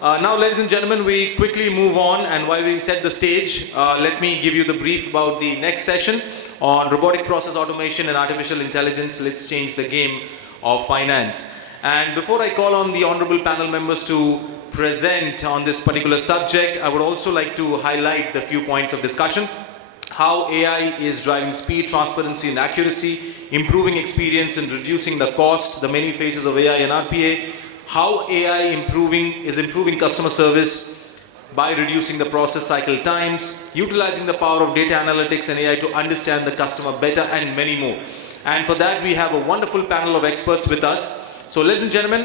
Now, ladies and gentlemen, we quickly move on, and while we set the stage, let me give you the brief about the next session on robotic process automation and artificial intelligence. Let's change the game of finance. And before I call on the honorable panel members to present on this particular subject, I would also like to highlight the few points of discussion. How AI is driving speed, transparency and accuracy, improving experience and reducing the cost, the many phases of AI and RPA, how AI is improving customer service by reducing the process cycle times, utilizing the power of data analytics and AI to understand the customer better, and many more. And for that, we have a wonderful panel of experts with us. So ladies and gentlemen,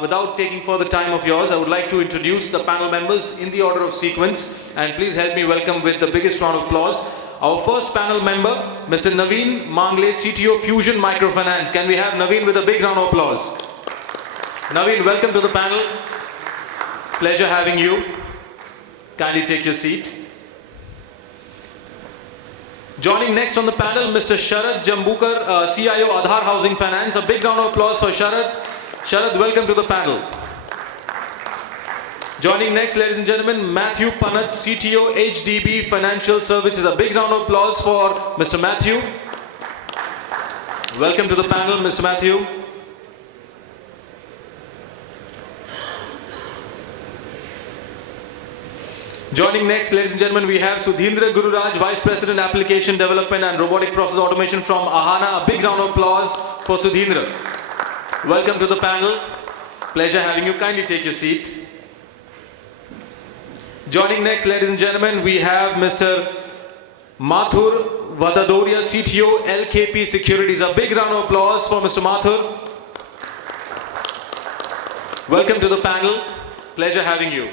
without taking further time of yours, I would like to introduce the panel members in the order of sequence, and please help me welcome with the biggest round of applause our first panel member, Mr. Naveen, Mangle, CTO, Fusion Microfinance. Can we have Naveen with a big round of applause? Naveen, welcome to the panel. Pleasure having you. Kindly take your seat. Joining next on the panel, Mr. SHARAD, JAMBUKAR, CIO, Aadhar Housing Finance. A big round of applause for SHARAD. SHARAD, welcome to the panel. Joining next, ladies and gentlemen, Mathew, Panat, CTO, HDB Financial Services. A big round of applause for Mr. Mathew. Welcome to the panel, Mr. Mathew. Joining next, ladies and gentlemen, we have Sudheendra Gururaj, Vice President Application Development and Robotic Process Automation from Ahana. A big round of applause for Sudheendra. Welcome to the panel. Pleasure having you. Kindly take your seat. Joining next, ladies and gentlemen, we have Mr. Mathur, Vadadoriya, CTO, LKP Securities. A big round of applause for Mr. Mathur. Welcome to the panel. Pleasure having you.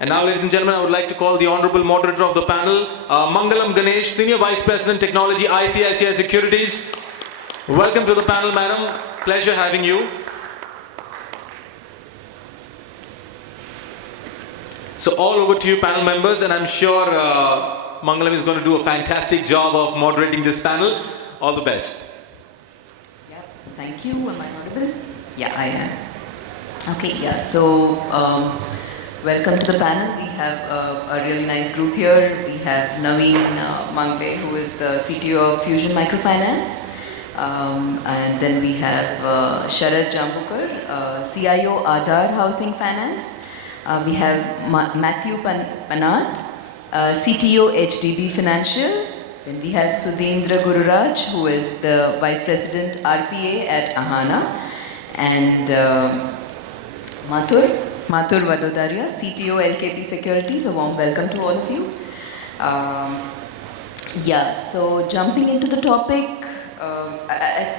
And now, ladies and gentlemen, I would like to call the honorable moderator of the panel, Mangalam Ganesh, Senior Vice President Technology, ICICI Securities. Welcome to the panel, madam. Pleasure having you. So all over to you, panel members, and I'm sure Mangalam is going to do a fantastic job of moderating this panel. All the best. Yeah, thank you. Am I audible? Yeah, I am. Okay, yeah, so welcome to the panel. We have a really nice group here. We have Naveen Mangle, who is the CTO of Fusion Microfinance. And then we have SHARAD JAMBUKAR, CIO Aadhar Housing Finance. We have Mathew Panat, CTO HDB Financial. Then we have Sudheendra Gururaj, who is the Vice President RPA at Ahana. And Mathur Vadadoriya, CTO LKP Securities. A warm welcome to all of you. Yeah, so jumping into the topic,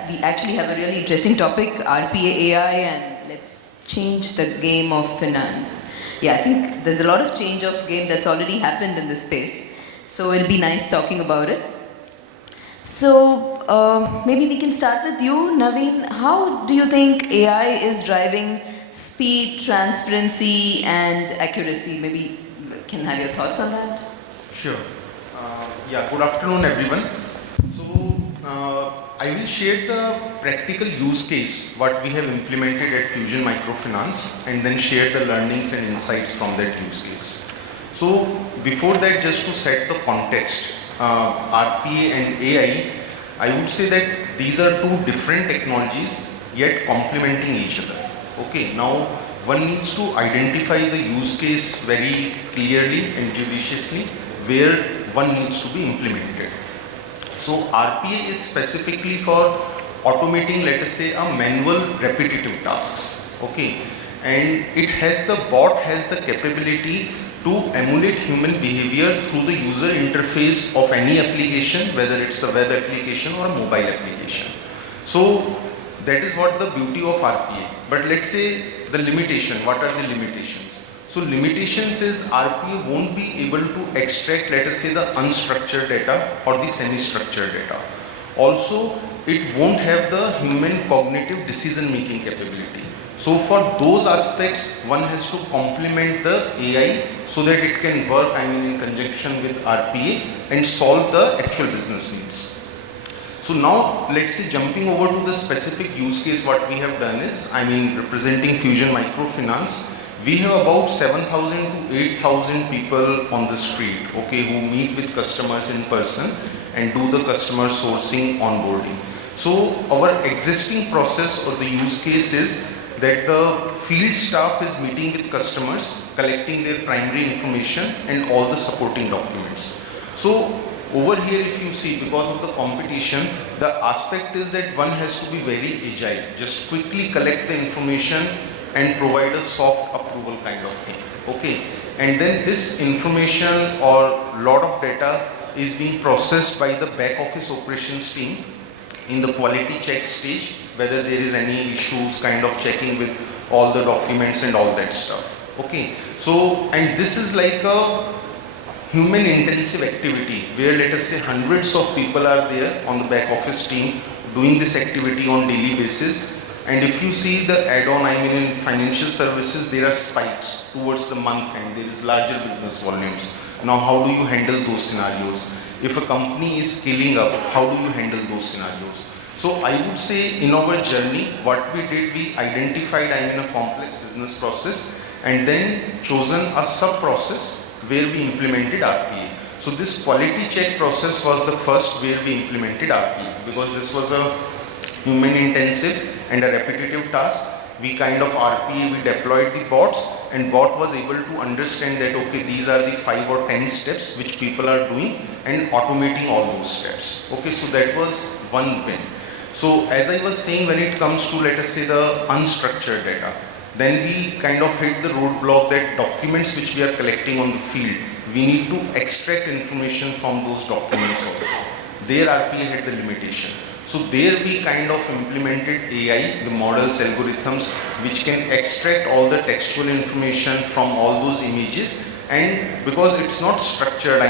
we actually have a really interesting topic, RPA AI, and let's change the game of finance. Yeah, I think there's a lot of change of game that's already happened in this space. So it'll be nice talking about it. So maybe we can start with you, Naveen. How do you think AI is driving speed, transparency, and accuracy? Maybe can have your thoughts on that? Sure. Yeah, good afternoon, everyone. So, I will share the practical use case, what we have implemented at Fusion Microfinance, and then share the learnings and insights from that use case. So, before that, just to set the context, RPA and AI, I would say that these are two different technologies, yet complementing each other. Okay, now one needs to identify the use case very clearly and judiciously where one needs to be implemented. So RPA is specifically for automating, let us say, a manual repetitive tasks. Okay, and the bot has the capability to emulate human behavior through the user interface of any application, whether it's a web application or a mobile application. So that is what the beauty of RPA. But let's say the limitation. What are the limitations? So limitations is RPA won't be able to extract, let us say, the unstructured data or the semi-structured data. Also, it won't have the human cognitive decision-making capability. So for those aspects, one has to complement the AI so that it can work, in conjunction with RPA and solve the actual business needs. So now, let's say jumping over to the specific use case, what we have done is, representing Fusion Microfinance, we have about 7,000 to 8,000 people on the street, okay, who meet with customers in person and do the customer sourcing onboarding. So our existing process or the use case is that the field staff is meeting with customers, collecting their primary information and all the supporting documents. So over here, if you see, because of the competition, the aspect is that one has to be very agile, just quickly collect the information and provide a soft approval kind of thing, okay? And then this information or lot of data is being processed by the back office operations team in the quality check stage, whether there is any issues, kind of checking with all the documents and all that stuff, okay? So, and this is like a human intensive activity where, let us say, hundreds of people are there on the back office team doing this activity on daily basis. And if you see the add-on, in financial services, there are spikes towards the month end, there is larger business volumes. Now, how do you handle those scenarios? If a company is scaling up, how do you handle those scenarios? So I would say in our journey, what we did, we identified a complex business process and then chosen a sub-process where we implemented RPA. So this quality check process was the first where we implemented RPA, because this was a human intensive and a repetitive task. We kind of RPA, we deployed the bots, and bot was able to understand that, okay, these are the 5 or 10 steps which people are doing and automating all those steps. Okay, so that was one win. So as I was saying, when it comes to, let us say, the unstructured data, then we kind of hit the roadblock that documents which we are collecting on the field, we need to extract information from those documents also. There RPA had the limitation. So there we kind of implemented AI, the models, algorithms, which can extract all the textual information from all those images. And because it's not structured,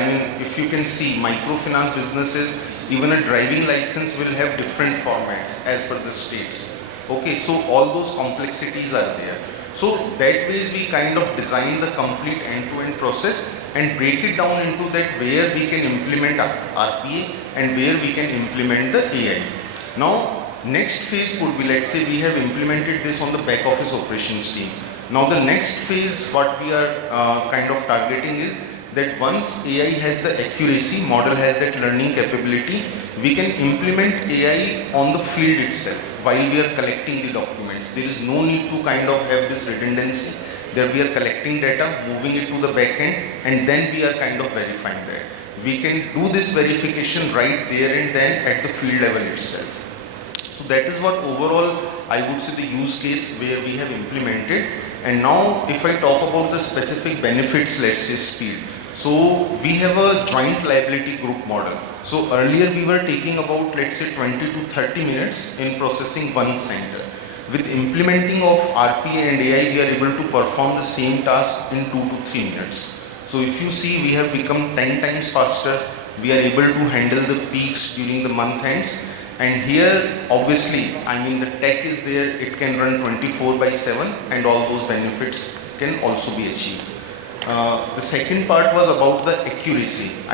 if you can see, microfinance businesses, even a driving license will have different formats as per the states. Okay, so all those complexities are there. So that ways we kind of design the complete end-to-end process and break it down into that where we can implement RPA and where we can implement the AI. Now, next phase could be, let's say we have implemented this on the back office operations team. Now the next phase, what we are kind of targeting is that once AI has the accuracy, model has that learning capability, we can implement AI on the field itself while we are collecting the documents. There is no need to kind of have this redundancy that we are collecting data, moving it to the back end, and then we are kind of verifying that. We can do this verification right there and then at the field level itself. So that is what overall I would say the use case where we have implemented. And now if I talk about the specific benefits, let's say speed. So we have a joint liability group model. So earlier we were taking about, let's say, 20 to 30 minutes in processing one center. With implementing of RPA and AI, we are able to perform the same task in 2 to 3 minutes. So if you see, we have become 10 times faster. We are able to handle the peaks during the month ends. And here, obviously, the tech is there. It can run 24/7 and all those benefits can also be achieved. The second part was about the accuracy.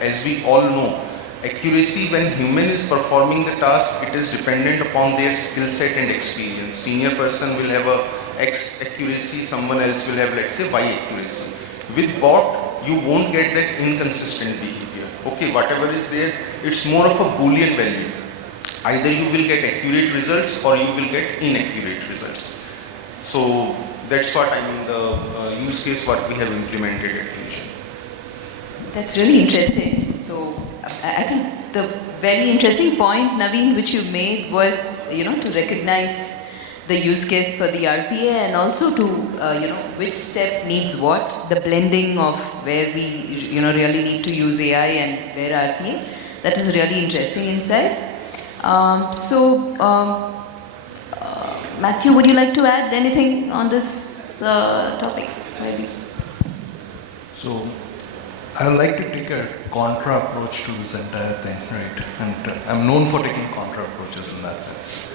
As we all know, accuracy when human is performing the task, it is dependent upon their skill set and experience. Senior person will have a X accuracy, someone else will have, let's say, Y accuracy. With bot, you won't get that inconsistent behavior. Okay, whatever is there, it's more of a Boolean value. Either you will get accurate results or you will get inaccurate results. So that's what the use case what we have implemented at Fusion. That's really interesting. So I think the very interesting point, Naveen, which you made was, to recognize the use case for the RPA and also to, which step needs what, the blending of where we, really need to use AI and where RPA. That is really interesting insight. Mathew, would you like to add anything on this topic? Maybe. So, I would like to take a contra approach to this entire thing, right? And I'm known for taking contra approaches in that sense.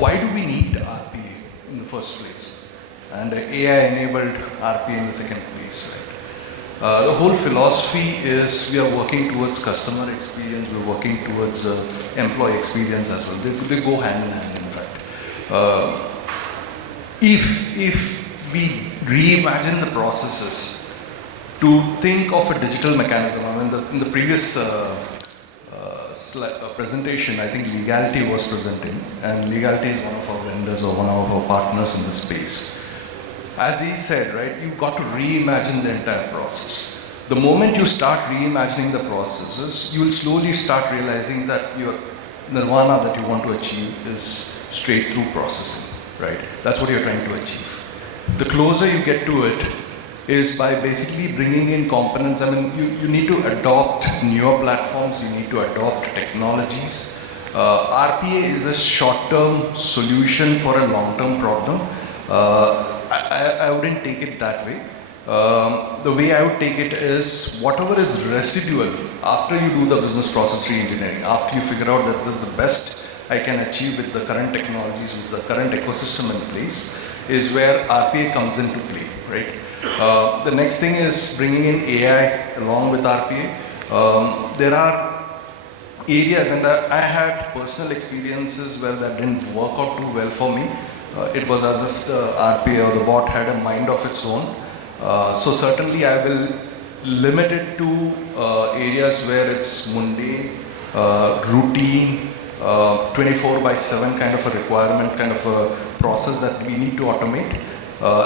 Why do we need RPA in the first place? And AI-enabled RPA in the second place, right? The whole philosophy is we are working towards customer experience, we're working towards employee experience as well. They go hand in hand, in fact. If we reimagine the processes to think of a digital mechanism, I mean, in the previous presentation, I think Legality was presenting, and Legality is one of our vendors or one of our partners in this space. As he said, right, you've got to reimagine the entire process. The moment you start reimagining the processes, you will slowly start realizing that your nirvana that you want to achieve is straight through processing, right? That's what you're trying to achieve. The closer you get to it is by basically bringing in components. I mean, you need to adopt newer platforms, you need to adopt technologies. RPA is a short-term solution for a long-term problem. I wouldn't take it that way. The way I would take it is whatever is residual after you do the business process re-engineering, after you figure out that this is the best I can achieve with the current technologies, with the current ecosystem in place, is where RPA comes into play, right? The next thing is bringing in AI along with RPA. There are areas, and I had personal experiences where that didn't work out too well for me. It was as if the RPA or the bot had a mind of its own. So certainly I will limit it to areas where it's mundane, routine, 24/7 kind of a requirement, kind of a process that we need to automate.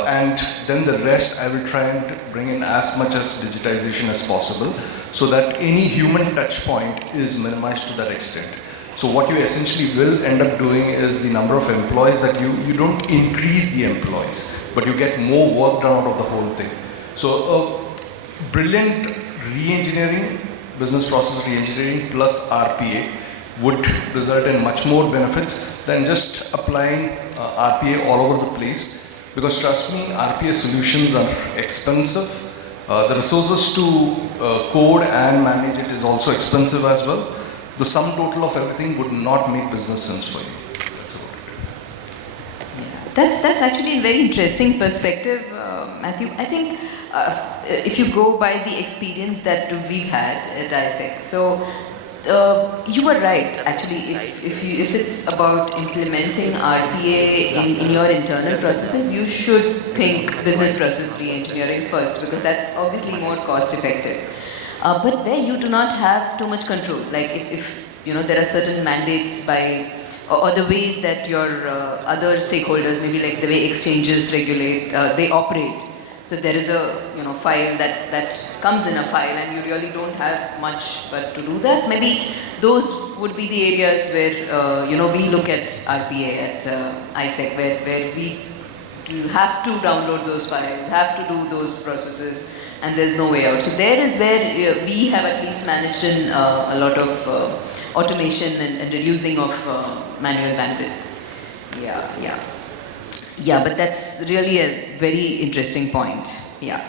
And then the rest I will try and bring in as much as digitization as possible so that any human touch point is minimized to that extent. So what you essentially will end up doing is the number of employees that you don't increase the employees, but you get more work done out of the whole thing. So brilliant re-engineering, business process re-engineering plus RPA would result in much more benefits than just applying RPA all over the place. Because trust me, RPA solutions are expensive. The resources to code and manage it is also expensive as well. The sum total of everything would not make business sense for you. That's actually a very interesting perspective, Mathew. I think if you go by the experience that we've had at ICICI, so you were right, actually. If it's about implementing RPA in your internal processes, you should think business process re-engineering first, because that's obviously more cost effective. But where you do not have too much control, like if you know there are certain mandates by, or the way that your other stakeholders, maybe like the way exchanges regulate, they operate. So there is a file that comes in a file, and you really don't have much but to do that. Maybe those would be the areas where we look at RPA at ICICI, where we have to download those files, have to do those processes, and there's no way out. So there is where we have at least managed in a lot of automation and reducing of manual bandwidth. Yeah, but that's really a very interesting point. Yeah.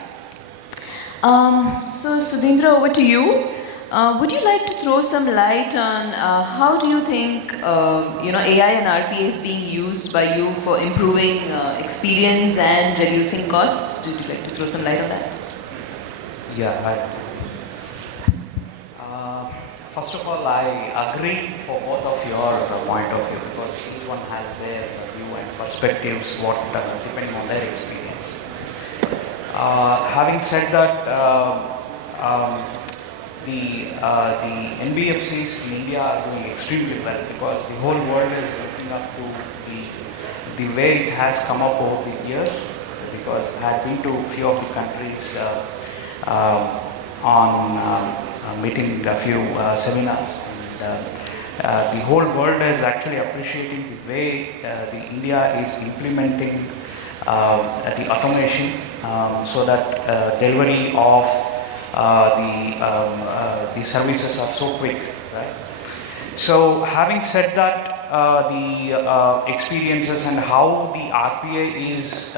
So Sudheendra, over to you. Would you like to throw some light on how do you think AI and RPA is being used by you for improving experience and reducing costs? Would you like to throw some light on that? Yeah, hi. First of all, I agree for both of your point of view, because each one has their view and perspectives, depending on their experience. Having said that, the NBFCs in India are doing extremely well, because the whole world is looking up to the way it has come up over the years, because I had been to a few of the countries on meeting a few seminars, and the whole world is actually appreciating the way the India is implementing the automation, so that delivery of the services are so quick, right? So having said that, the experiences and how the RPA is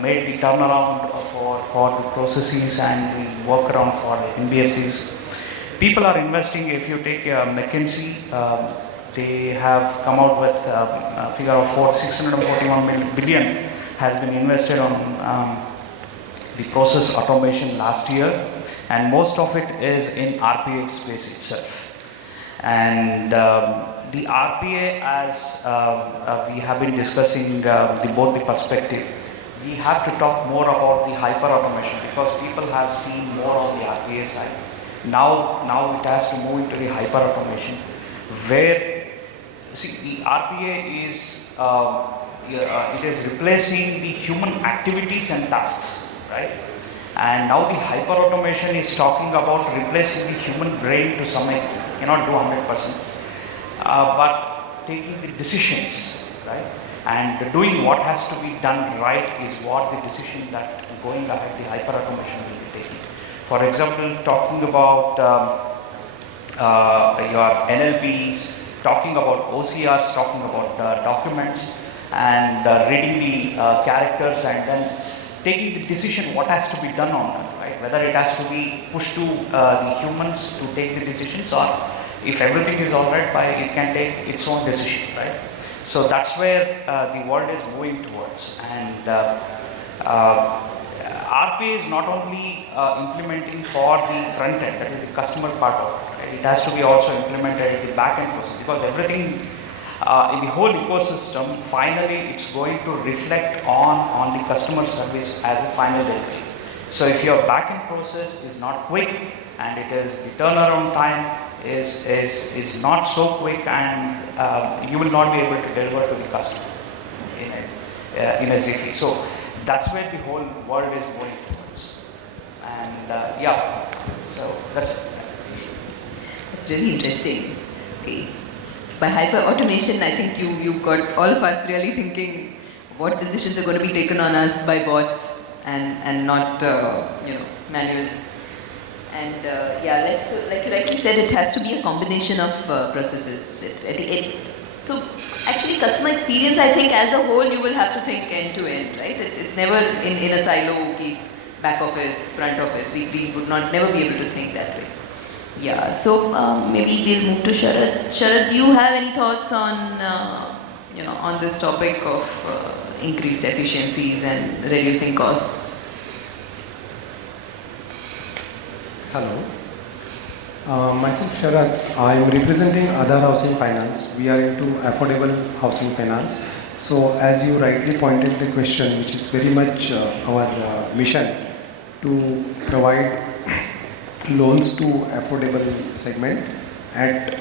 made the turnaround for the processes and the workaround for NBFCs. People are investing. If you take McKinsey, they have come out with a figure of 641 billion has been invested on the process automation last year, and most of it is in RPA space itself. And the RPA, as we have been discussing both the perspective, we have to talk more about the hyper automation, because people have seen more on the RPA side. Now it has to move into the hyper automation, where the RPA is it is replacing the human activities and tasks, right? And now the hyper automation is talking about replacing the human brain to some extent. Cannot do 100%, but taking the decisions, right? And doing what has to be done right is what the decision that going ahead the hyper automation will be taking. For example, talking about your NLPs, talking about OCRs, talking about documents, and reading the characters, and then taking the decision what has to be done on them, right? Whether it has to be pushed to the humans to take the decisions, or if everything is all right, it can take its own decision, right? So that's where the world is moving towards. And RPA is not only implementing for the front end, that is the customer part of it, right? It has to be also implemented at the back end process, because everything in the whole ecosystem, finally it's going to reflect on the customer service as a final delivery. So if your back-end process is not quick, and it is the turnaround time is not so quick, and you will not be able to deliver to the customer in a jiffy. So that's where the whole world is going towards. And yeah, so that's it. It's really interesting. Okay. By hyper automation, I think you got all of us really thinking what decisions are going to be taken on us by bots and not manual. And yeah, like you rightly said, it has to be a combination of processes. So actually, customer experience, I think as a whole, you will have to think end to end, right? It's never in a silo, okay, back office, front office. We would never be able to think that way. Yeah, so maybe we'll move to SHARAD. SHARAD, do you have any thoughts on on this topic of increased efficiencies and reducing costs? Hello. Myself SHARAD. I am representing Aadhar Housing Finance. We are into affordable housing finance. So as you rightly pointed the question, which is very much our mission to provide loans to affordable segment at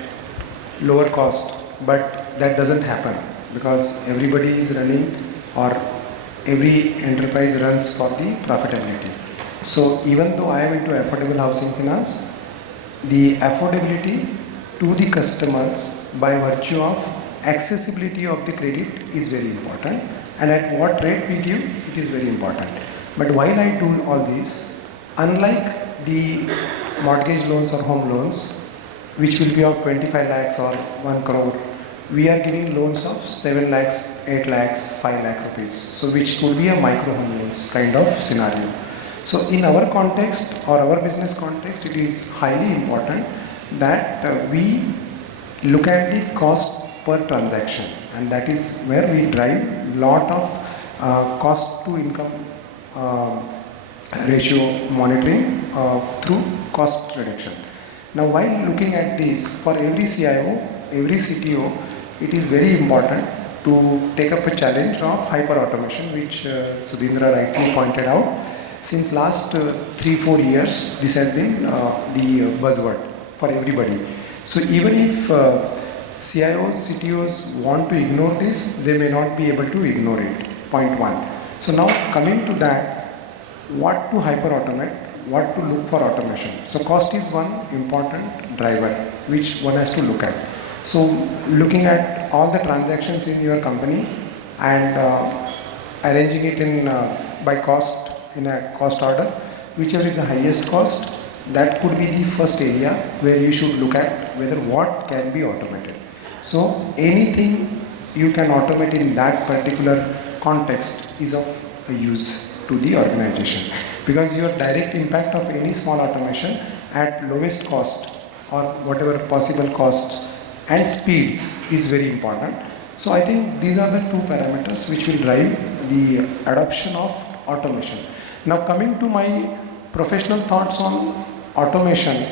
lower cost, but that doesn't happen because everybody is running, or every enterprise runs for the profitability. So even though I am into affordable housing finance, the affordability to the customer by virtue of accessibility of the credit is very important, and at what rate we give, it is very important. But while I do all this, unlike the mortgage loans or home loans, which will be of 25 lakhs or 1 crore, we are giving loans of 7 lakhs, 8 lakhs, 5 lakh rupees. So which could be a micro home loans kind of scenario. So in our context or our business context, it is highly important that we look at the cost per transaction, and that is where we drive lot of cost to income ratio monitoring through cost reduction. Now while looking at this, for every CIO, every CTO, it is very important to take up a challenge of hyper automation, which Sudheendra rightly pointed out. Since last 3-4 years, this has been the buzzword for everybody. So even if CIOs, CTOs want to ignore this, they may not be able to ignore it. Point one. So now coming to that, what to hyper automate, what to look for automation. So cost is one important driver which one has to look at. So looking at all the transactions in your company and arranging it in by cost, in a cost order, whichever is the highest cost, that could be the first area where you should look at whether what can be automated. So anything you can automate in that particular context is of use to the organization, because your direct impact of any small automation at lowest cost or whatever possible cost and speed is very important. So I think these are the two parameters which will drive the adoption of automation. Now coming to my professional thoughts on automation,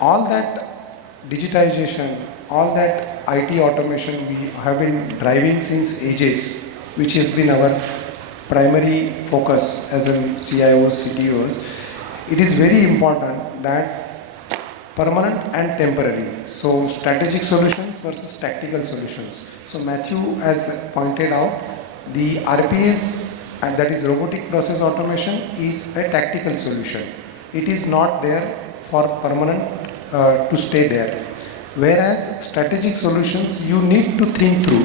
all that digitization, all that IT automation we have been driving since ages, which has been our primary focus as a CIOs, CTOs, it is very important that permanent and temporary. So strategic solutions versus tactical solutions. So Mathew has pointed out the RPAs, and that is robotic process automation, is a tactical solution. It is not there for permanent to stay there. Whereas strategic solutions, you need to think through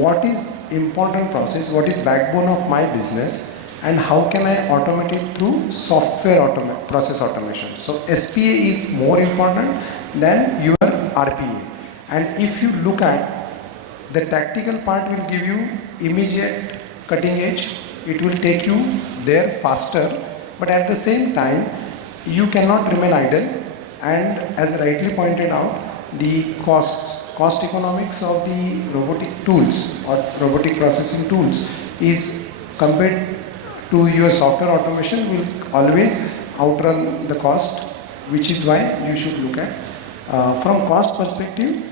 what is important process, what is backbone of my business, and how can I automate it through software process automation. So SPA is more important than your RPA. And if you look at the tactical part, will give you immediate cutting edge. It will take you there faster, but at the same time, you cannot remain idle. And as rightly pointed out, the cost economics of the robotic tools or robotic processing tools is compared to your software automation will always outrun the cost, which is why you should look at, from cost perspective,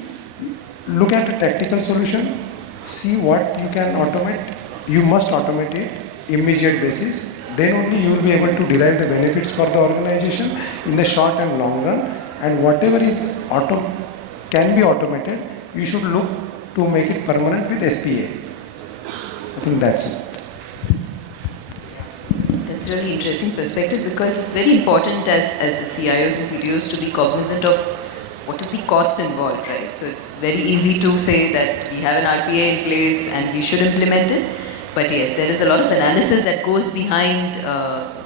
look at a tactical solution, see what you can automate. You must automate it immediate basis. Then only you will be able to derive the benefits for the organization in the short and long run. And whatever is can be automated, you should look to make it permanent with SPA. I think that's it. That's a really interesting perspective, because it's very important as CIOs and CTOs to be cognizant of what is the cost involved, right? So it's very easy to say that we have an RPA in place and we should implement it. But yes, there is a lot of analysis that goes behind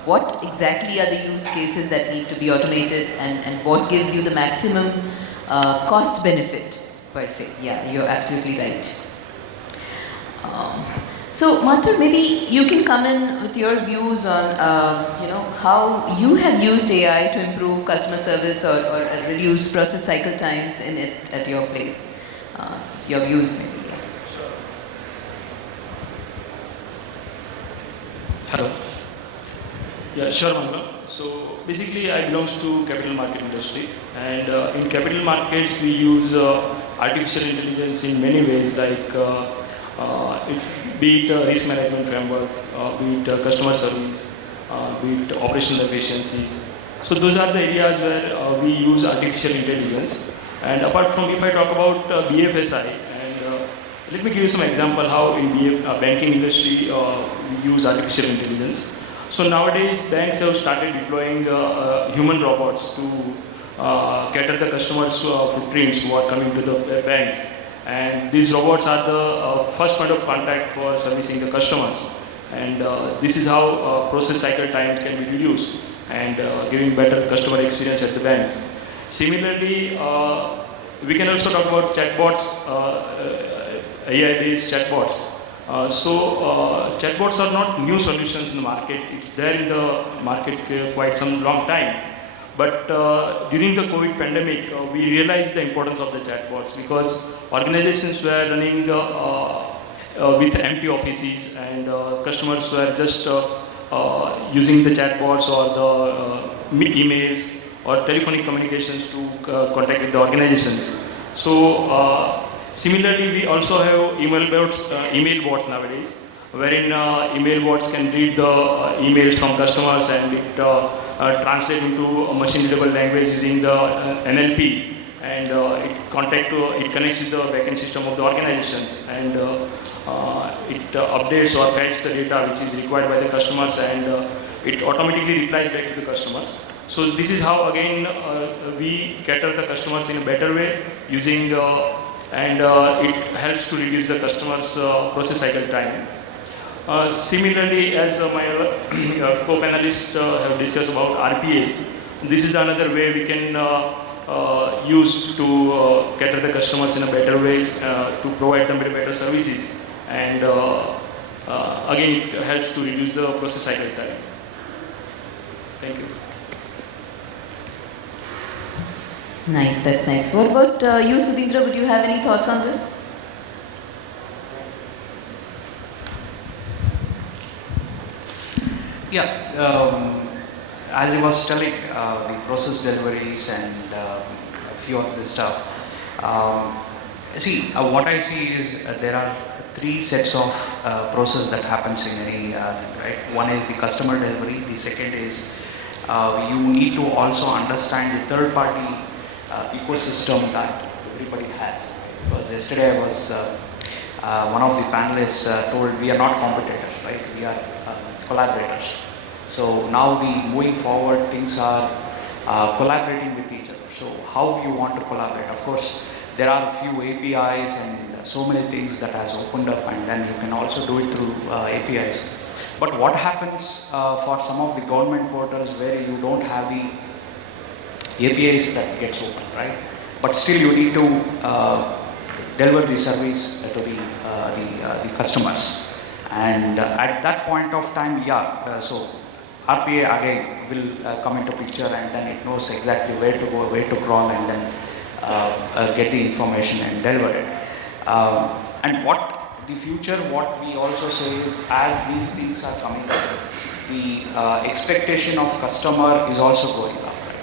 what exactly are the use cases that need to be automated, and what gives you the maximum cost benefit per se. Yeah, you're absolutely right. So Mathur, maybe you can come in with your views on how you have used AI to improve customer service or reduce process cycle times in it at your place. Your views maybe. Hello. Yeah, sure, Mangalam. So basically, I belong to capital market industry, and in capital markets, we use artificial intelligence in many ways, like be it risk management framework, be it customer service, be it operational efficiencies. So those are the areas where we use artificial intelligence. And apart from, if I talk about BFSI, let me give you some example how in banking industry we use artificial intelligence. So nowadays banks have started deploying human robots to cater the customers' footprints who are coming to the banks. And these robots are the first point of contact for servicing the customers. And this is how process cycle time can be reduced and giving better customer experience at the banks. Similarly, we can also talk about chatbots. AI-based chatbots. Chatbots are not new solutions in the market. It's there in the market quite some long time. But during the COVID pandemic, we realized the importance of the chatbots, because organizations were running with empty offices, and customers were just using the chatbots or the emails or telephonic communications to contact with the organizations. So similarly, we also have email bots nowadays, wherein email bots can read the emails from customers and it translates into a machine-readable language using the NLP, and it connects with the backend system of the organizations, and it updates or fetches the data which is required by the customers, and it automatically replies back to the customers. So this is how again we cater the customers in a better way using and it helps to reduce the customer's process cycle time. Similarly, as my co-panelists have discussed about RPAs, this is another way we can use to cater the customers in a better way, to provide them with better services, and again it helps to reduce the process cycle time. Thank you. Nice, that's nice. What about you, Sudheendra? Would you have any thoughts on this? Yeah, as I was telling, the process deliveries and a few of this stuff. What I see is there are three sets of process that happens in any right. One is the customer delivery. The second is you need to also understand the third party ecosystem that everybody has. Because yesterday I was one of the panelists told we are not competitors, right? We are collaborators. So now the moving forward things are collaborating with each other. So how you want to collaborate? Of course, there are a few APIs and so many things that has opened up, and then you can also do it through APIs. But what happens for some of the government portals where you don't have the APIs that gets open, right? But still you need to deliver the service to the customers. And at that point of time, so RPA again will come into picture, and then it knows exactly where to go, where to crawl, and then get the information and deliver it. And what the future, what we also say is, as these things are coming up, the expectation of customer is also going up. Right?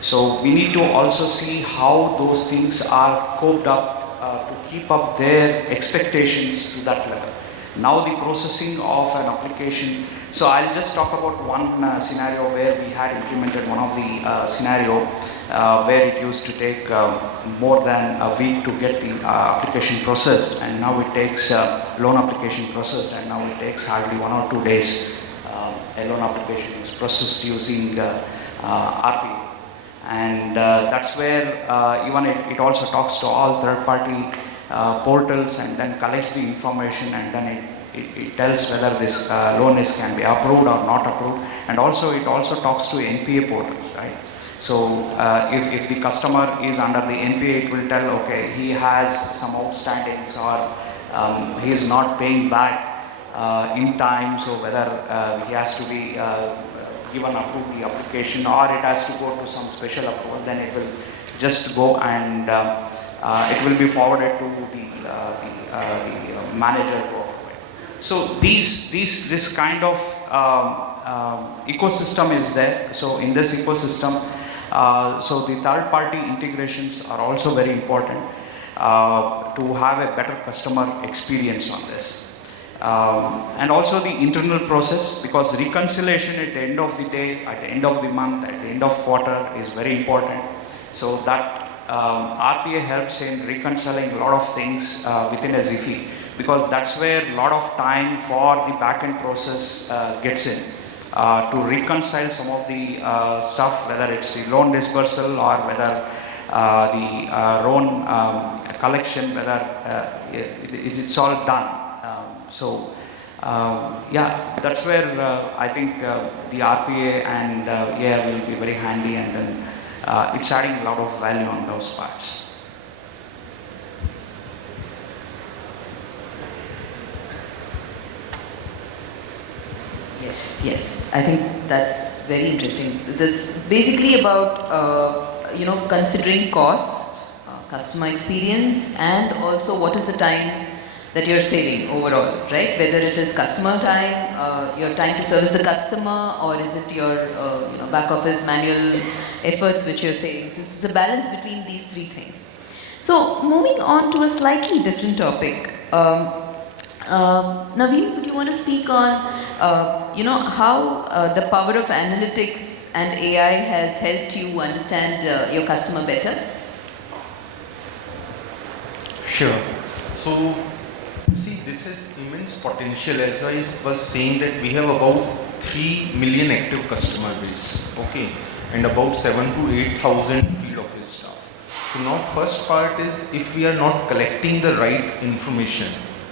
So we need to also see how those things are coped up to keep up their expectations to that level. Now the processing of an application, so I'll just talk about one scenario where we had implemented one of the scenario where it used to take more than a week to get the application processed, and now it takes loan application processed, and now it takes hardly 1 or 2 days. A loan application is processed using RPA. And that's where even it also talks to all third-party portals and then collects the information, and then it tells whether this loan can be approved or not approved. And also it also talks to NPA portals, right? So if the customer is under the NPA, it will tell, okay, he has some outstandings, or he is not paying back in time, so whether he has to be given approve the application, or it has to go to some special approval, then it will just go and it will be forwarded to the manager. So this kind of ecosystem is there. So in this ecosystem, so the third party integrations are also very important to have a better customer experience on this. And also the internal process, because reconciliation at the end of the day, at the end of the month, at the end of quarter is very important. So that RPA helps in reconciling a lot of things within a Ziffy, because that's where a lot of time for the back-end process gets in to reconcile some of the stuff, whether it's the loan dispersal or whether the loan collection, whether it's all done. That's where I think the RPA and AI will be very handy, and then it's adding a lot of value on those parts. Yes, I think that's very interesting. That's basically about considering cost, customer experience, and also what is the time that you're saving overall, right? Whether it is customer time, your time to service the customer, or is it your back office manual efforts which you're saving. So it's the balance between these three things. So moving on to a slightly different topic. Naveen, would you want to speak on how the power of analytics and AI has helped you understand your customer better? Sure. So, see, this has immense potential. As I was saying, that we have about 3 million active customer base, okay, and about 7,000 to 8,000 field office staff. So now first part is, if we are not collecting the right information,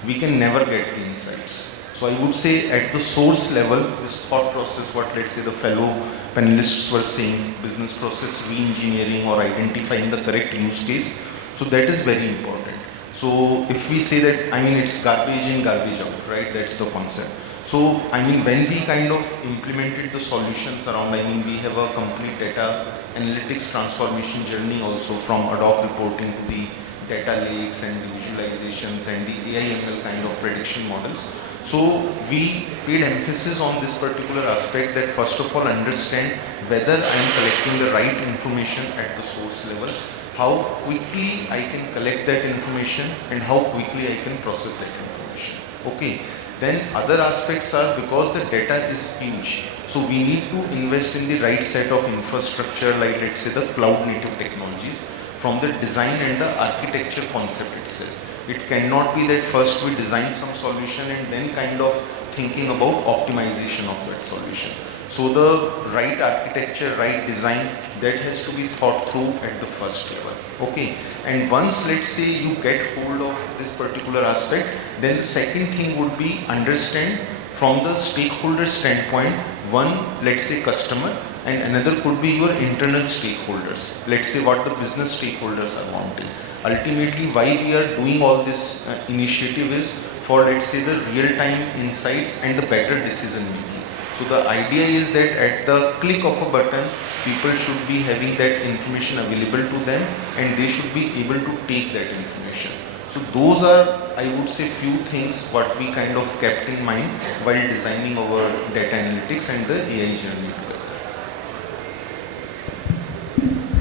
we can never get the insights. So I would say at the source level, this thought process, what let's say the fellow panelists were saying, business process re-engineering or identifying the correct use case. So that is very important. So if we say that, it's garbage in, garbage out, right? That's the concept. So, when we kind of implemented the solutions around, we have a complete data analytics transformation journey also, from ad hoc reporting to the data lakes and the visualizations and the AI/ML kind of prediction models. So we paid emphasis on this particular aspect, that first of all understand whether I am collecting the right information at the source level, how quickly I can collect that information, and how quickly I can process that information. Okay. Then other aspects are, because the data is huge, so we need to invest in the right set of infrastructure, like let's say the cloud native technologies, from the design and the architecture concept itself. It cannot be that first we design some solution and then kind of thinking about optimization of that solution. So the right architecture, right design, that has to be thought through at the first level. Okay. And once, let's say, you get hold of this particular aspect, then the second thing would be understand from the stakeholder standpoint, one, let's say customer, and another could be your internal stakeholders. Let's say what the business stakeholders are wanting. Ultimately, why we are doing all this initiative is for, let's say, the real-time insights and the better decision making. So the idea is that at the click of a button, people should be having that information available to them, and they should be able to take that information. So those are, I would say, few things what we kind of kept in mind while designing our data analytics and the AI journey together.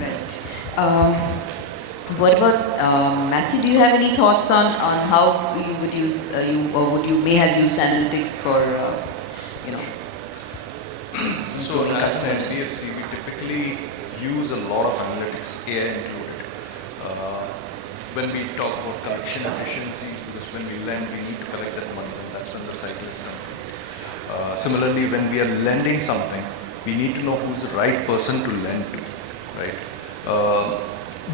Right. What about Mathew? Do you have any thoughts on how you would use you may have used analytics for you know? So as an NBFC, we typically use a lot of analytics, AI included. When we talk about collection efficiencies, because when we lend, we need to collect that money, and that's when the cycle is coming. Similarly, when we are lending something, we need to know who's the right person to lend to, right?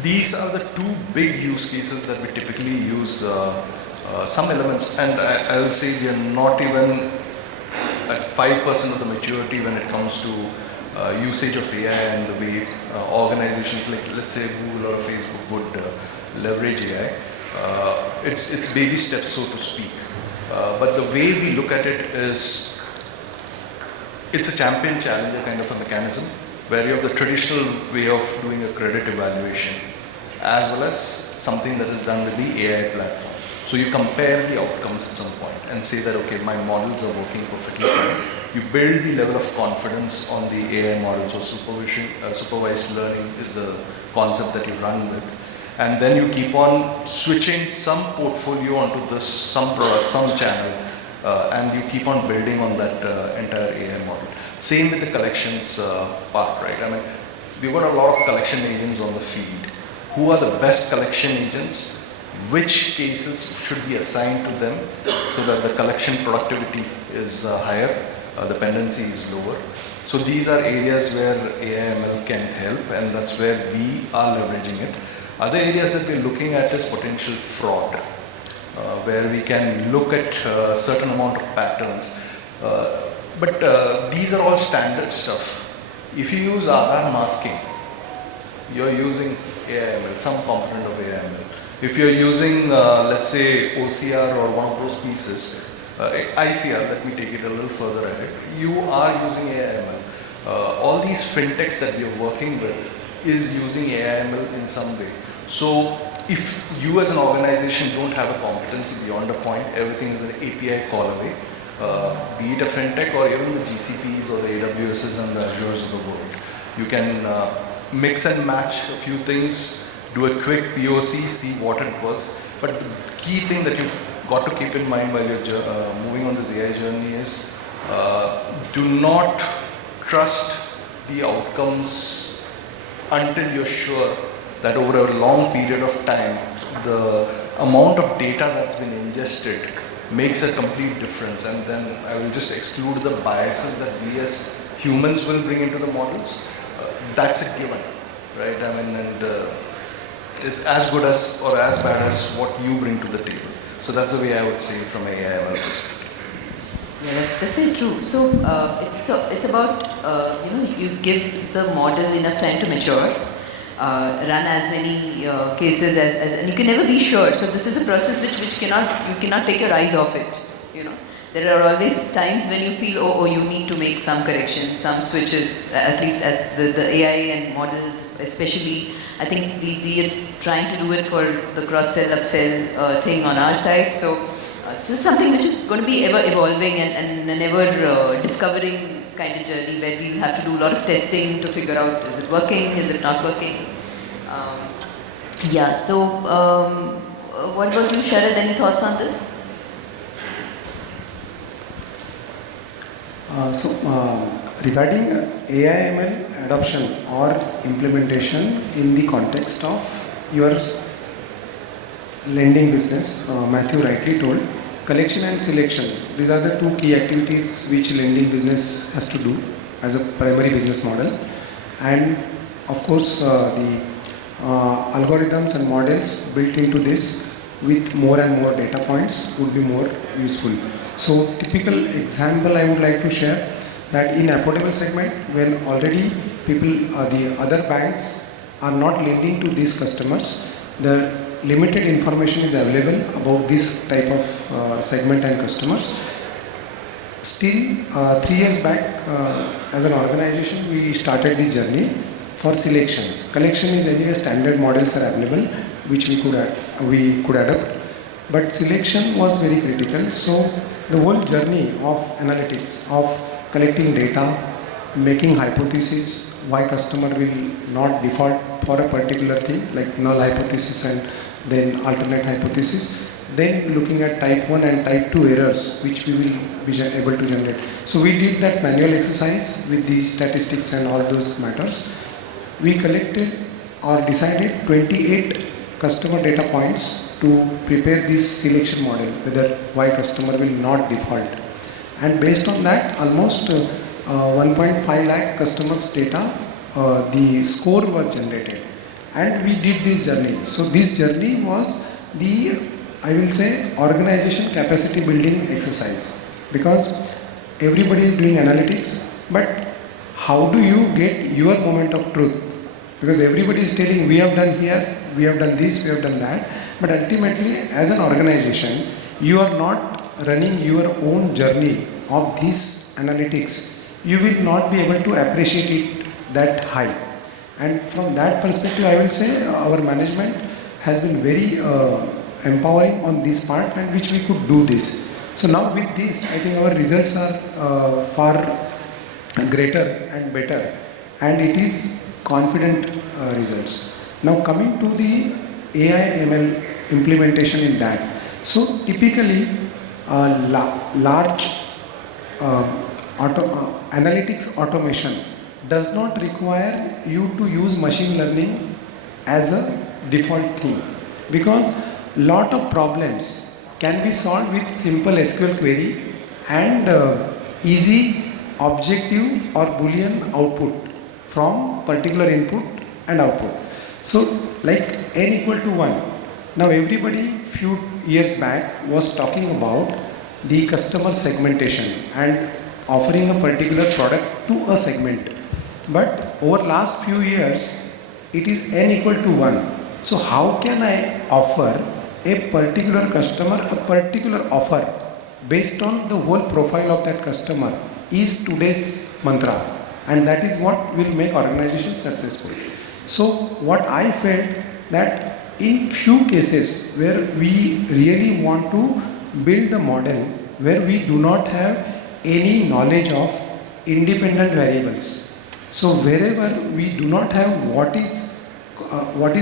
These are the two big use cases that we typically use some elements, and I'll say we are not even at 5% of the maturity when it comes to usage of AI and the way organizations like, let's say, Google or Facebook would leverage AI. It's baby steps, so to speak. But the way we look at it is, it's a champion-challenger kind of a mechanism, where you have the traditional way of doing a credit evaluation, as well as something that is done with the AI platform. So you compare the outcomes at some point and say that, okay, my models are working perfectly fine. You build the level of confidence on the AI model. So supervised learning is the concept that you run with. And then you keep on switching some portfolio onto this, some product, some channel, and you keep on building on that entire AI model. Same with the collections part, right? I mean, we've got a lot of collection agents on the field. Who are the best collection agents? Which cases should be assigned to them so that the collection productivity is higher, dependency is lower. So these are areas where AI/ML can help, and that's where we are leveraging it. Other areas that we're looking at is potential fraud, where we can look at a certain amount of patterns. But these are all standard stuff. If you use Aadhar masking, you're using AI/ML, some component of AI/ML. If you're using, let's say, OCR or one of those pieces, ICR, let me take it a little further ahead, you are using AI/ML. All these fintechs that you're working with is using AI/ML in some way. So if you as an organization don't have a competency beyond a point, everything is an API call away, be it a fintech or even the GCPs or the AWSs and the Azures of the world. You can mix and match a few things, do a quick POC, see what it works. But the key thing that you've got to keep in mind while you're moving on this AI journey is do not trust the outcomes until you're sure that over a long period of time, the amount of data that's been ingested makes a complete difference. And then I will just exclude the biases that we as humans will bring into the models. That's a given, right? I mean, and it's as good as or as bad as what you bring to the table. So that's the way I would say from an AI perspective. Yeah, that's very true. So it's about you give the model enough time to mature, run as many cases as and you can never be sure. So this is a process which you cannot take your eyes off it. You know, there are always times when you feel oh you need to make some corrections, some switches. At least at the AI and models, especially, I think we are trying to do it for the cross-sell upsell thing on our side. So this is something which is going to be ever evolving and an ever discovering kind of journey where we'll have to do a lot of testing to figure out, is it working, is it not working? Yeah, so what about you, Sharad? Any thoughts on this? Regarding AI/ML adoption or implementation in the context of your lending business, Mathew rightly told, collection and selection, these are the two key activities which lending business has to do as a primary business model. And of course, the algorithms and models built into this with more and more data points would be more useful. So typical example I would like to share that in affordable segment, when already people, the other banks are not lending to these customers, the limited information is available about this type of segment and customers. Still, 3 years back, as an organization, we started the journey for selection. Collection is anyway standard models are available, which we could adopt. But selection was very critical. So the whole journey of analytics, of collecting data, making hypothesis why customer will not default for a particular thing, like null hypothesis and then alternate hypothesis, then looking at type 1 and type 2 errors which we will be able to generate. So we did that manual exercise with the statistics and all those matters. We collected or decided 28 customer data points to prepare this selection model, whether why customer will not default. And based on that, almost 1.5 lakh customers data, the score was generated. And we did this journey. So this journey was the, I will say, organization capacity building exercise. Because everybody is doing analytics, but how do you get your moment of truth? Because everybody is telling, we have done here, we have done this, we have done that. But ultimately, as an organization, you are not running your own journey of this analytics. You will not be able to appreciate it that high. And from that perspective, I will say our management has been very empowering on this part, and which we could do this. So now with this, I think our results are far greater and better, and it is confident results. Now coming to the AI/ML implementation in that. So typically, large analytics automation does not require you to use machine learning as a default thing, because lot of problems can be solved with simple SQL query and easy objective or boolean output from particular input and output. So like n equal to 1. Now everybody few years back was talking about the customer segmentation and offering a particular product to a segment. But over last few years, it is n equal to 1. So how can I offer a particular customer a particular offer based on the whole profile of that customer is today's mantra, and that is what will make organizations successful. So what I felt that in few cases where we really want to build the model where we do not have any knowledge of independent variables. So wherever we do not have what is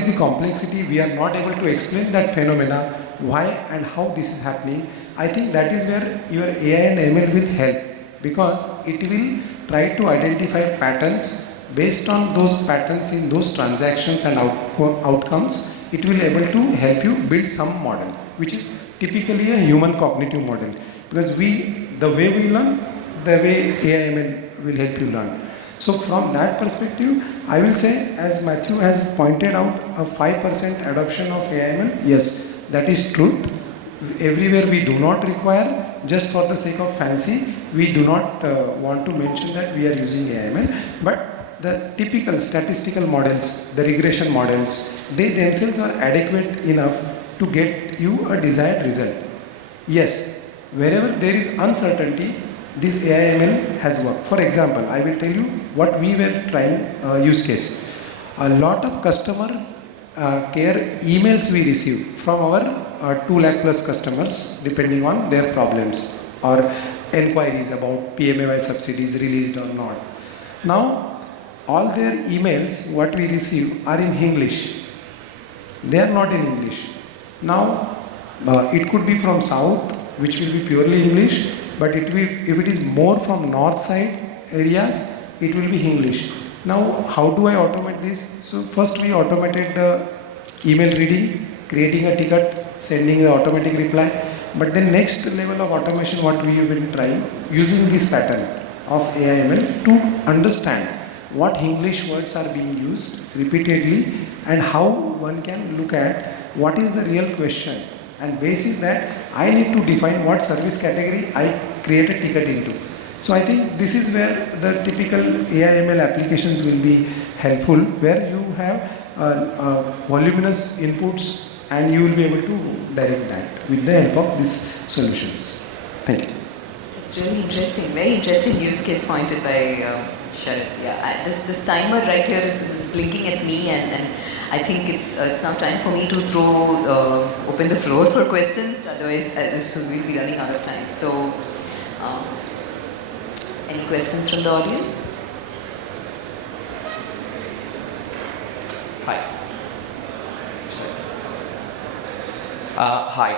the complexity, we are not able to explain that phenomena, why and how this is happening. I think that is where your AI and ML will help, because it will try to identify patterns. Based on those patterns in those transactions and outcomes, it will able to help you build some model, which is typically a human cognitive model. Because the way we learn, the way AI/ML will help you learn. So from that perspective, I will say, as Mathew has pointed out, a 5% adoption of AI/ML, yes, that is truth. Everywhere we do not require, just for the sake of fancy, we do not want to mention that we are using AI/ML, but the typical statistical models, the regression models, they themselves are adequate enough to get you a desired result. Yes, wherever there is uncertainty, this AI/ML has worked. For example, I will tell you what we were trying use case. A lot of customer care emails we receive from our 2 lakh plus customers depending on their problems or enquiries about PMAY subsidies released or not. Now, all their emails, what we receive, are in English. They are not in English. Now, it could be from south, which will be purely English, but if it is more from north side areas, it will be English. Now, how do I automate this? So first we automated the email reading, creating a ticket, sending an automatic reply. But the next level of automation, what we have been trying, using this pattern of AI/ML to understand what English words are being used repeatedly and how one can look at what is the real question. And basis that, I need to define what service category I create a ticket into. So I think this is where the typical AI/ML applications will be helpful, where you have voluminous inputs and you will be able to direct that with the help of these solutions. Thank you. It's really interesting, very interesting use case pointed by Sharad. Yeah, this timer right here is blinking at me, and I think it's now time for me to open the floor for questions. Otherwise, we'll be running out of time. So, any questions from the audience? Hi. Hi,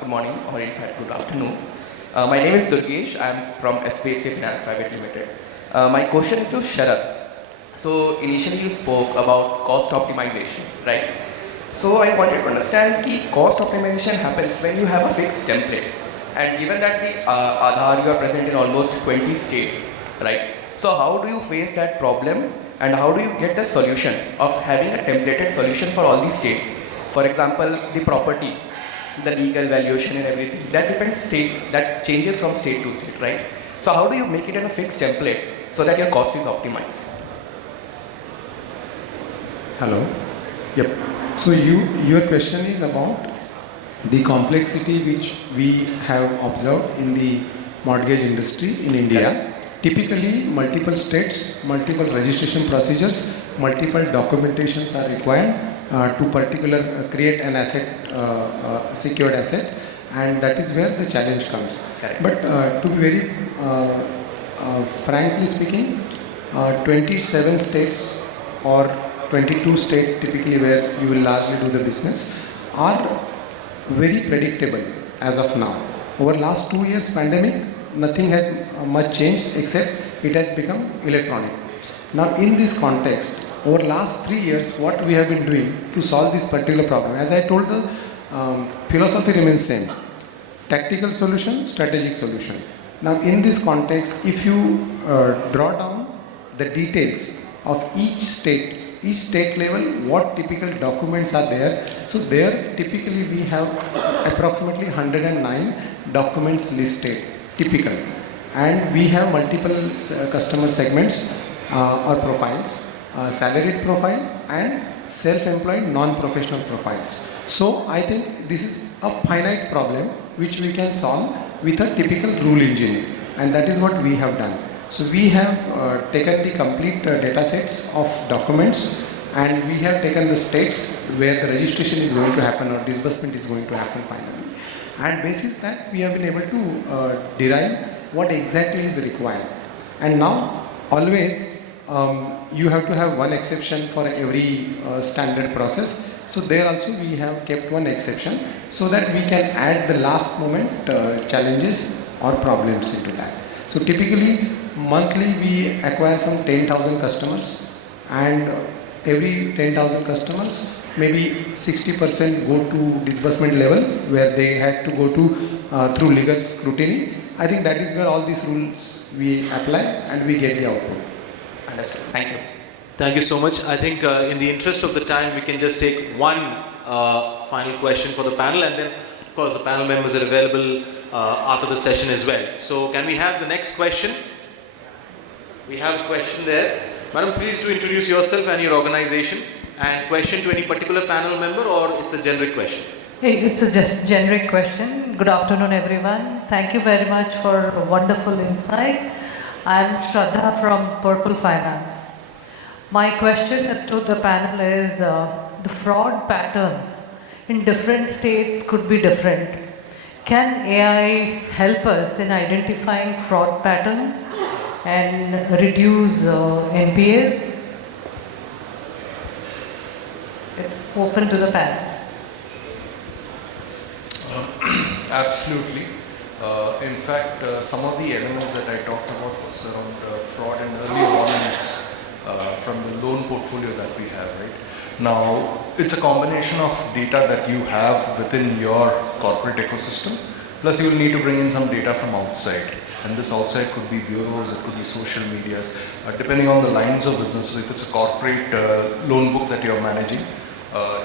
good morning, or in fact good afternoon. My name is Durgesh. I am from Expert Panelist Private Limited. My question is to Sharad. So initially you spoke about cost optimization, right? So I wanted to understand that cost optimization happens when you have a fixed template. And given that the Aadhar, you are present in almost 20 states, right? So how do you face that problem, and how do you get the solution of having a templated solution for all these states? For example, the property, the legal valuation and everything, that depends that changes from state to state, right? So how do you make it in a fixed template so that your cost is optimized? Hello. Yep. So your question is about the complexity which we have observed in the mortgage industry in India. Typically, multiple states, multiple registration procedures, multiple documentations are required to create an asset, secured asset, and that is where the challenge comes. Correct. But to be very frankly speaking, 27 states or 22 states typically where you will largely do the business are very predictable as of now. Over last 2 years pandemic, nothing has much changed except it has become electronic. Now in this context, over last 3 years, what we have been doing to solve this particular problem, as I told, the philosophy remains same. Tactical solution, strategic solution. Now in this context, if you draw down the details of each state level, what typical documents are there. So there typically we have approximately 109 documents listed, typical. And we have multiple customer segments or profiles, salaried profile and self-employed non-professional profiles. So I think this is a finite problem which we can solve with a typical rule engine, and that is what we have done. So we have taken the complete data sets of documents, and we have taken the states where the registration is going to happen or disbursement is going to happen finally. And basis that we have been able to derive what exactly is required. And now always you have to have one exception for every standard process. So there also we have kept one exception so that we can add the last moment challenges or problems into that. So typically monthly we acquire some 10,000 customers, and every 10,000 customers maybe 60% go to disbursement level where they had to go to through legal scrutiny. I think that is where all these rules we apply and we get the output. Understood. Thank you. Thank you so much. I think in the interest of the time, we can just take one final question for the panel, and then of course the panel members are available after the session as well. So can we have the next question? We have a question there. Madam, please do introduce yourself and your organization, and question to any particular panel member, or it's a generic question? Hey, it's a just generic question. Good afternoon, everyone. Thank you very much for a wonderful insight. I'm Shraddha from Purple Finance. My question is to the panel is the fraud patterns in different states could be different. Can AI help us in identifying fraud patterns and reduce NPAs? It's open to the panel. Absolutely. In fact, some of the elements that I talked about was around fraud and early warnings from the loan portfolio that we have, right? Now, it's a combination of data that you have within your corporate ecosystem, plus you'll need to bring in some data from outside. And this outside could be bureaus, it could be social medias, depending on the lines of business. If it's a corporate loan book that you're managing,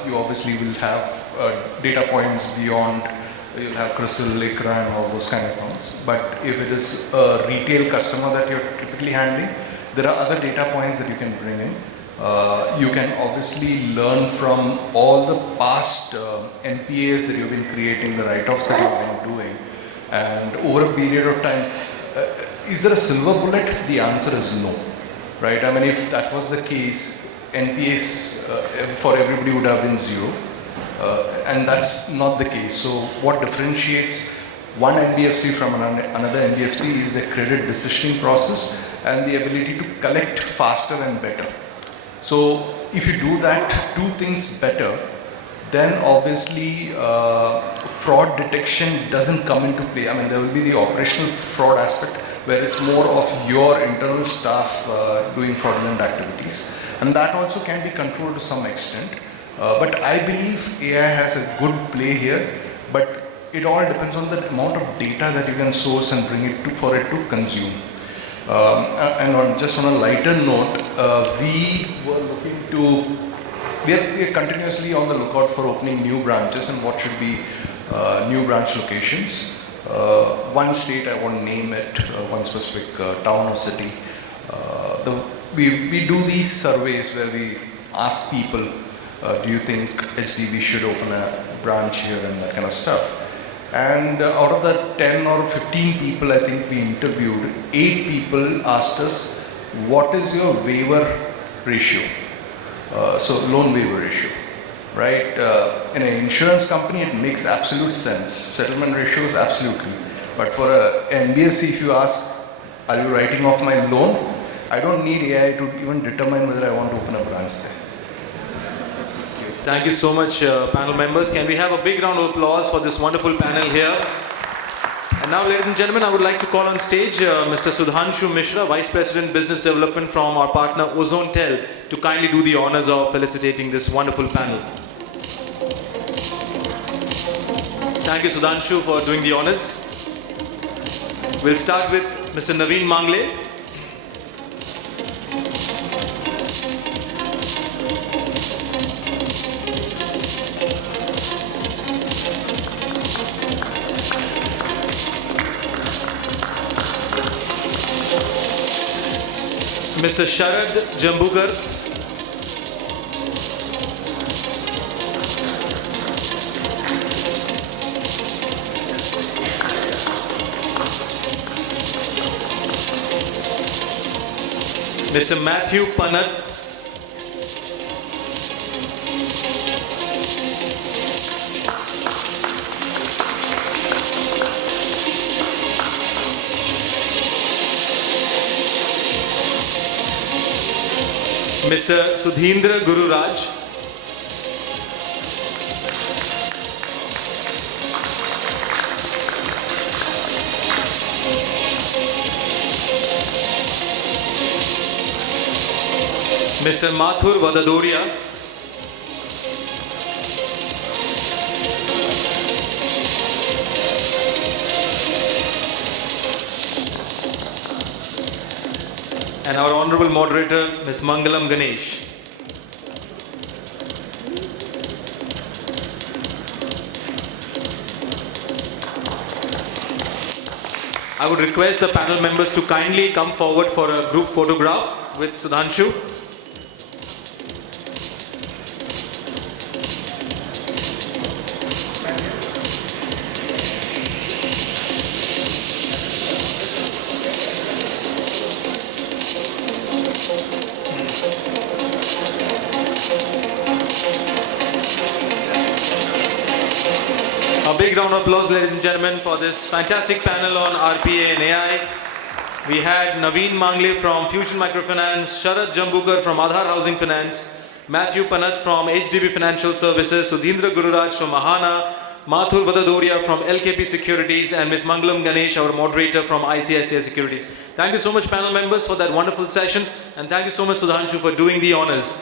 you obviously will have data points beyond. You'll have CRISIL, ICRA and all those kind of things. But if it is a retail customer that you're typically handling, there are other data points that you can bring in. You can obviously learn from all the past NPAs that you've been creating, the write-offs that you've been doing. And over a period of time, is there a silver bullet? The answer is no. Right? I mean, if that was the case, NPAs for everybody would have been zero. And that's not the case. So what differentiates one NBFC from another NBFC is the credit decisioning process and the ability to collect faster and better. So if you do that, two things better, then obviously fraud detection doesn't come into play. I mean, there will be the operational fraud aspect where it's more of your internal staff doing fraudulent activities. And that also can be controlled to some extent. But I believe AI has a good play here, but it all depends on the amount of data that you can source and bring it to for it to consume. And just on a lighter note, we are continuously on the lookout for opening new branches and what should be new branch locations. One state, I won't name it, one specific town or city. We do these surveys where we ask people, do you think HDB should open a branch here and that kind of stuff? And out of the 10 or 15 people I think we interviewed, 8 people asked us, what is your waiver ratio? So loan waiver ratio, right? In an insurance company, it makes absolute sense. Settlement ratios, absolutely. But for an NBFC, if you ask, are you writing off my loan? I don't need AI to even determine whether I want to open a branch there. Thank you so much, panel members. Can we have a big round of applause for this wonderful panel here? And now, ladies and gentlemen, I would like to call on stage Mr. Sudhanshu Mishra, Vice President Business Development from our partner Ozontel, to kindly do the honors of felicitating this wonderful panel. Thank you, Sudhanshu, for doing the honors. We'll start with Mr. Naveen Mangle. Mr. SHARAD JAMBUKAR. Mr. Mathew Panat. Mr. Sudheendra Gururaj. Mr. Mathur Vadadoriya. And our honorable moderator, Ms. Mangalam Ganesh. I would request the panel members to kindly come forward for a group photograph with Sudhanshu. round of applause, ladies and gentlemen, for this fantastic panel on RPA and AI. We had Naveen Mangle from Fusion Microfinance, SHARAD JAMBUKAR from Aadhar Housing Finance, Mathew Panat from HDB Financial Services, Sudheendra Gururaj from Ahana, Mathur Vadadoriya from LKP Securities, and Ms. Mangalam Ganesh, our moderator from ICICI Securities. Thank you so much, panel members, for that wonderful session, and thank you so much, Sudhanshu, for doing the honors.